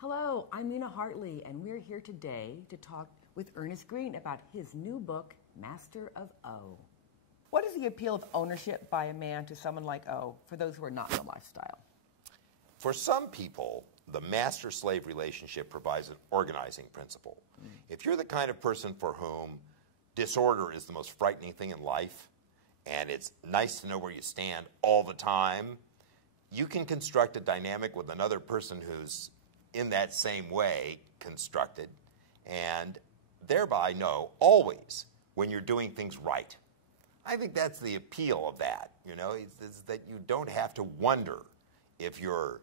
Hello, I'm Nina Hartley, and we're here today to talk with Ernest Green about his new book, Master of O. What is the appeal of ownership by a man to someone like O, for those who are not in the lifestyle? For some people, the master-slave relationship provides an organizing principle. If you're the kind of person for whom disorder is the most frightening thing in life, and it's nice to know where you stand all the time, you can construct a dynamic with another person who's in that same way constructed, and thereby know always when you're doing things right. I think that's the appeal of that, is that you don't have to wonder if you're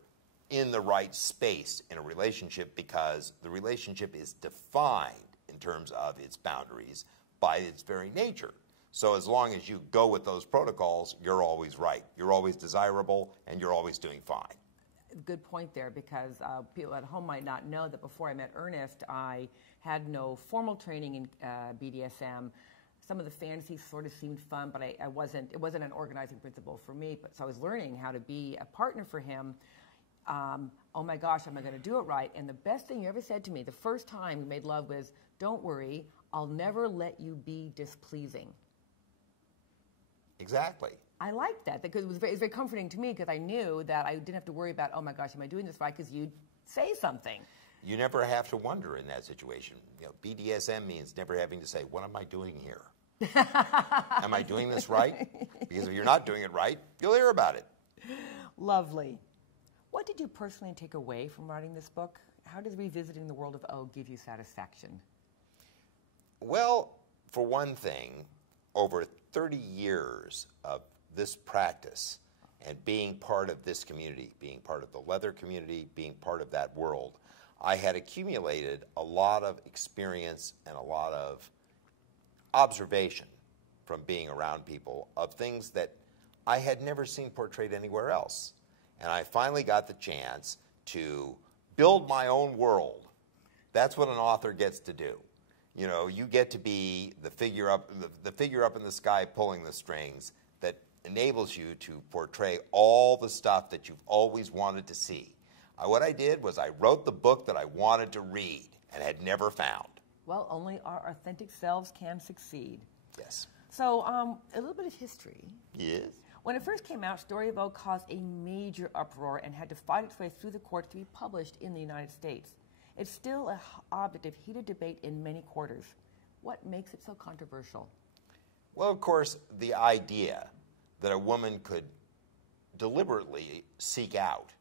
in the right space in a relationship, because the relationship is defined in terms of its boundaries by its very nature. So as long as you go with those protocols, you're always right. You're always desirable, and you're always doing fine. Good point there, because people at home might not know that before I met Ernest, I had no formal training in BDSM. Some of the fantasies sort of seemed fun, but it wasn't an organizing principle for me. So I was learning how to be a partner for him. Oh my gosh, am I going to do it right? And the best thing you ever said to me the first time we made love was, don't worry, I'll never let you be displeasing. Exactly. I liked that because it was very comforting to me, because I knew that I didn't have to worry about, oh my gosh, am I doing this right? Because you'd say something. You never have to wonder in that situation. BDSM means never having to say, what am I doing here? Am I doing this right? Because if you're not doing it right, you'll hear about it. Lovely. What did you personally take away from writing this book? How does revisiting the world of O give you satisfaction? Well, for one thing, over 30 years of this practice and being part of this community, being part of the leather community, being part of that world, I had accumulated a lot of experience and a lot of observation from being around people of things that I had never seen portrayed anywhere else. And I finally got the chance to build my own world. That's what an author gets to do. You get to be the figure up in the sky pulling the strings that enables you to portray all the stuff that you've always wanted to see. What I did was I wrote the book that I wanted to read and had never found. Well, only our authentic selves can succeed. Yes. So, a little bit of history. Yes. When it first came out, Story of O caused a major uproar and had to fight its way through the courts to be published in the United States. It's still an object of heated debate in many quarters. What makes it so controversial? Well, of course, the idea that a woman could deliberately seek out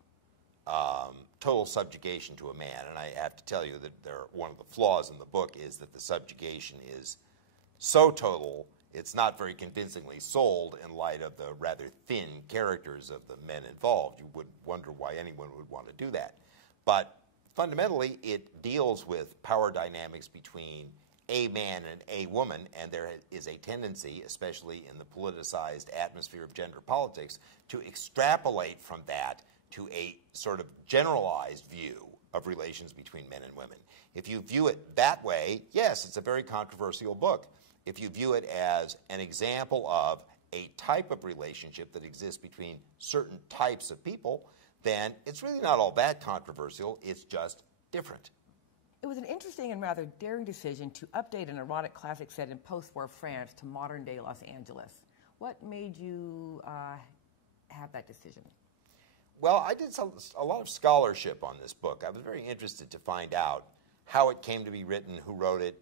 total subjugation to a man, and I have to tell you that one of the flaws in the book is that the subjugation is so total, it's not very convincingly sold in light of the rather thin characters of the men involved. You would wonder why anyone would want to do that. But fundamentally, it deals with power dynamics between a man and a woman, and there is a tendency, especially in the politicized atmosphere of gender politics, to extrapolate from that to a sort of generalized view of relations between men and women. If you view it that way, yes, it's a very controversial book. If you view it as an example of a type of relationship that exists between certain types of people, then it's really not all that controversial. It's just different. It was an interesting and rather daring decision to update an erotic classic set in post-war France to modern-day Los Angeles. What made you have that decision? Well, I did a lot of scholarship on this book. I was very interested to find out how it came to be written, who wrote it.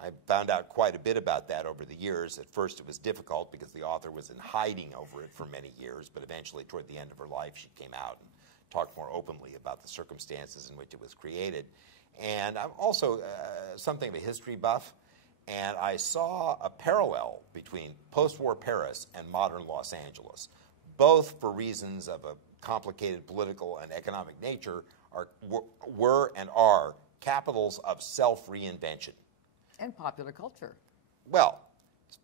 I found out quite a bit about that over the years. At first it was difficult because the author was in hiding over it for many years, but eventually toward the end of her life she came out and talked more openly about the circumstances in which it was created. And I'm also something of a history buff, and I saw a parallel between post-war Paris and modern Los Angeles. Both, for reasons of a complicated political and economic nature, were and are capitals of self-reinvention. And popular culture. Well,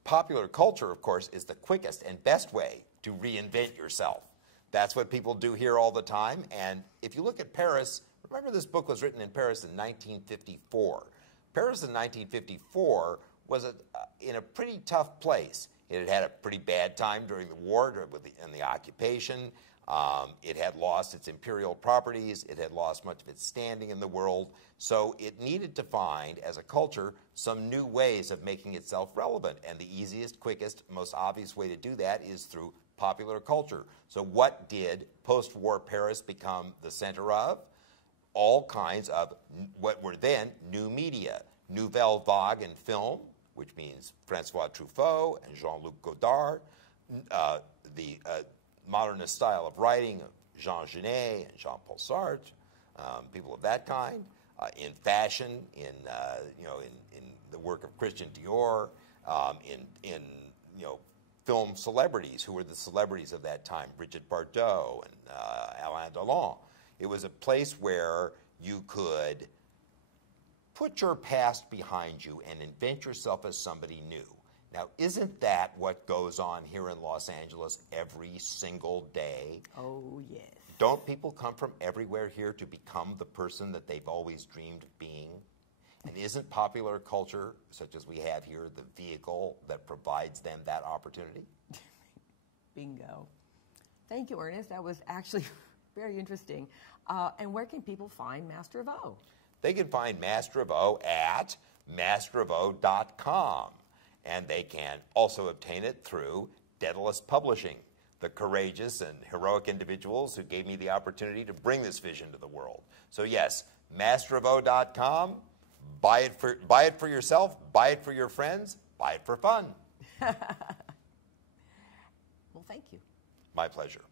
popular culture, of course, is the quickest and best way to reinvent yourself. That's what people do here all the time. And if you look at Paris, remember this book was written in Paris in 1954. Paris in 1954 was in a pretty tough place. It had had a pretty bad time during the war and the occupation. It had lost its imperial properties. It had lost much of its standing in the world. So it needed to find, as a culture, some new ways of making itself relevant. And the easiest, quickest, most obvious way to do that is through popular culture. So what did post-war Paris become the center of? All kinds of what were then new media. Nouvelle vague in film, which means Francois Truffaut and Jean-Luc Godard, the modernist style of writing of Jean Genet and Jean-Paul Sartre, people of that kind, in fashion, in the work of Christian Dior, in film celebrities who were the celebrities of that time, Brigitte Bardot and Alain Delon. It was a place where you could put your past behind you and invent yourself as somebody new. Now, isn't that what goes on here in Los Angeles every single day? Oh, yes. Don't people come from everywhere here to become the person that they've always dreamed of being? And isn't popular culture, such as we have here, the vehicle that provides them that opportunity? Bingo. Thank you, Ernest. That was actually very interesting. And where can people find Master of O? They can find Master of O at masterofo.com. And they can also obtain it through Daedalus Publishing, the courageous and heroic individuals who gave me the opportunity to bring this vision to the world. So yes, masterofo.com, buy it for yourself, buy it for your friends, buy it for fun. Well, thank you. My pleasure.